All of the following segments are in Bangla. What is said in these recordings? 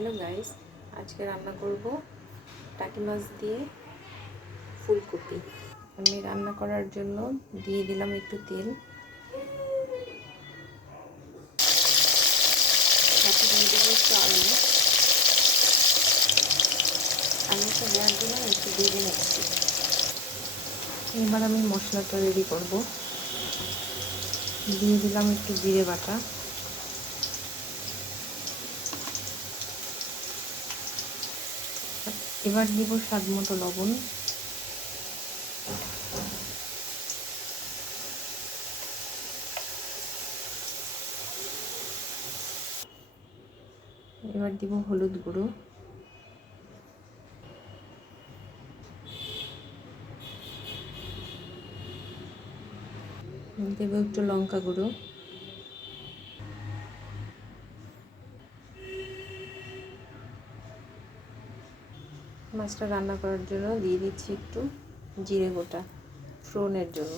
হ্যালো গাইস, আজকে রান্না করব টাকি মাছ দিয়ে ফুলকপি। আমি রান্না করার জন্য দিয়ে দিলাম একটু তেল, সাথে দিয়ে দেবো একটু আলুটা দেওয়ার জন্য একটু ভেজে নিচ্ছি। এবার আমি মশলাটা রেডি করব। দিয়ে দিলাম একটু জিরে বাটা, এবার দিব স্বাদ মতো লবণ, এবার দিব হলুদ গুঁড়ো, দেব একটু লঙ্কা গুঁড়ো, মাছটা রান্না করার জন্য দিয়ে দিচ্ছি একটু জিরে গোটা ফোড়নের জন্য।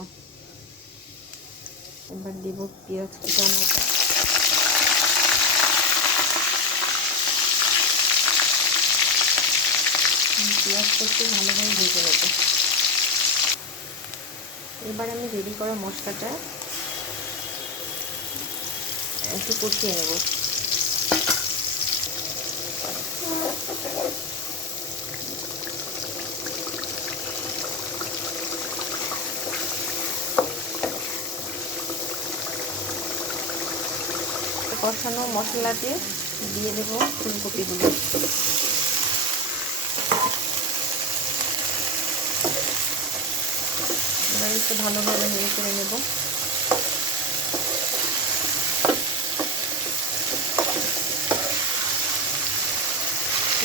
এবার দিব পেঁয়াজ কুচানোটা, পেঁয়াজটা একটু ভালোভাবে ভেজে নেব। এবার আমি রেডি করা মশলাটা একটু কষিয়ে নেব। কষানো মশলাতে দিয়ে দেব ফুলকপিগুলো। এবার একটু ভালোভাবে নেড়ে করে নেব।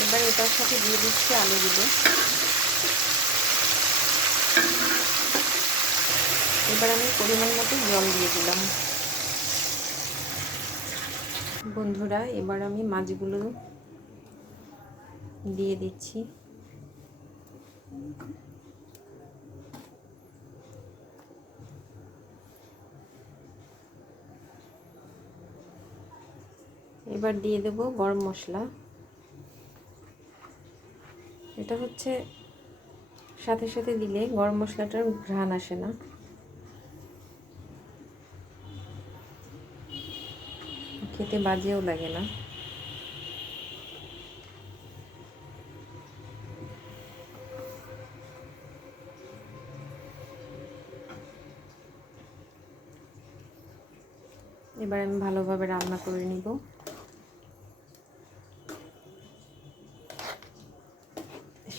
এবার এটার সাথে দিয়ে দিচ্ছি আলুগুলো। এবার আমি পরিমাণ মতো জল দিয়ে দিলাম। বন্ধুরা, এবার আমি মাছগুলো দিয়ে দিচ্ছি। এবার দিয়ে দেব গরম মশলা। এটা হচ্ছে সাথে সাথে দিলে গরম মশলাটার ঘ্রাণ আসে না, খেতে বাজেও লাগে না। এবার আমি ভালোভাবে রান্না করে নিব।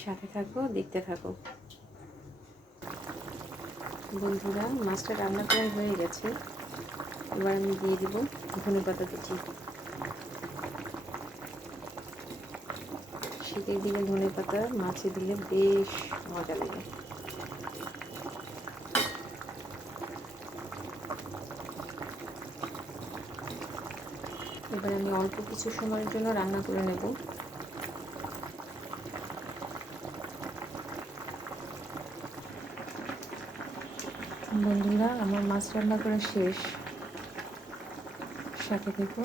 সাথে থাকো, দেখতে থাকো। বন্ধুরা, মাছটা রান্না করা হয়ে গেছে। এবার আমি দিয়ে দিব ধনেপাতা কুচি। শীতের দিনে ধনেপাতা মাছে দিলে বেশ মজা লাগে। এবার আমি অল্প কিছু সময়ের জন্য রান্না করে নেব। বন্ধুরা, আমার মাছ রান্না করা শেষ, সাথে থেকো।